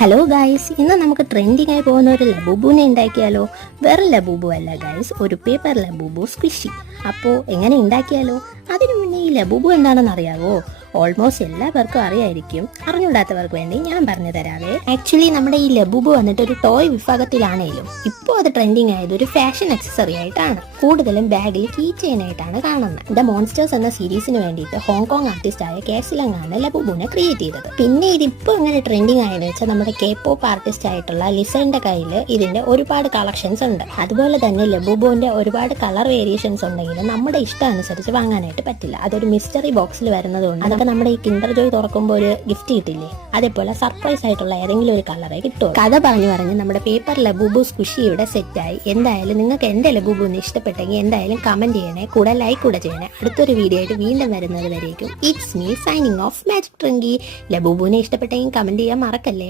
Hello guys, ഇന്ന് നമുക്ക് trending ആയി പോകുന്ന ഒരു ലബൂബുനെ ഉണ്ടാക്കിയാലോ? വേറെ ലബൂബു അല്ല ഗൈസ്, ഒരു പേപ്പർ ലബൂബു സ്ക്വിഷി. അപ്പോൾ എങ്ങനെ ഉണ്ടാക്കിയാലോ? അതിനു മുന്നേ ഈ ലബൂബു എന്താണെന്ന് അറിയാവോ? ഓൾമോസ്റ്റ് എല്ലാവർക്കും അറിയായിരിക്കും. അറിഞ്ഞൂടാത്തവർക്ക് വേണ്ടി ഞാൻ പറഞ്ഞു തരാവേ. ആക്ച്വലി നമ്മുടെ ഈ ലബൂബു വന്നിട്ട് ഒരു ടോയ് വിഭാഗത്തിലാണേലും ഇപ്പോൾ അത് ട്രെൻഡിങ് ആയത് ഒരു ഫാഷൻ അക്സസറി ആയിട്ടാണ്. കൂടുതലും ബാഗിൽ കീ ചെയിൻ ആയിട്ടാണ് കാണുന്നത്. ദ മോൺസ്റ്റേഴ്സ് എന്ന സീരീസിന് വേണ്ടിയിട്ട് ഹോങ്കോങ് ആർട്ടിസ്റ്റ് ആയ കാസിലങ്ങാണ് ലബൂബുനെ ക്രിയേറ്റ് ചെയ്തത്. പിന്നെ ഇതിപ്പോൾ എങ്ങനെ ട്രെൻഡിങ് ആയെന്ന് വെച്ചാൽ നമ്മുടെ K-pop ആർട്ടിസ്റ്റ് ആയിട്ടുള്ള ലിസന്റെ കയ്യിൽ ഇതിന്റെ ഒരുപാട് കളക്ഷൻസ് ഉണ്ട്. അതുപോലെ തന്നെ ലബൂബുവിന്റെ ഒരുപാട് കളർ വേരിയേഷൻസ് ഉണ്ടെങ്കിലും നമ്മുടെ ഇഷ്ടം അനുസരിച്ച് വാങ്ങാനായിട്ട് പറ്റില്ല. അതൊരു മിസ്റ്ററി ബോക്സിൽ വരുന്നതുകൊണ്ട് അതൊക്കെ നമ്മുടെ ഈ കിൻഡർ ജോയ് തുറക്കുമ്പോൾ ഒരു ഗിഫ്റ്റ് കിട്ടില്ലേ, അതേപോലെ സർപ്രൈസ് ആയിട്ടുള്ള ഏതെങ്കിലും ഒരു കളറേ കിട്ടുമോ. കഥ പറഞ്ഞ് നമ്മുടെ പേപ്പർ ലബൂബു സ്ക്വിഷി ഇവിടെ സെറ്റായി. എന്തായാലും നിങ്ങൾക്ക് എന്റെ ലബൂബുവിന് ഇഷ്ടപ്പെട്ടെങ്കിൽ എന്തായാലും കമന്റ് ചെയ്യണേ, കൂടെ ലൈക്ക് കൂടെ ചെയ്യണേ. അടുത്തൊരു വീഡിയോ ആയിട്ട് വീണ്ടും വരുന്നത് വരേക്കും it's me signing off magic Trinky. ലബൂബുവിനെ ഇഷ്ടപ്പെട്ടെങ്കിൽ കമന്റ് ചെയ്യാൻ മറക്കല്ലേ.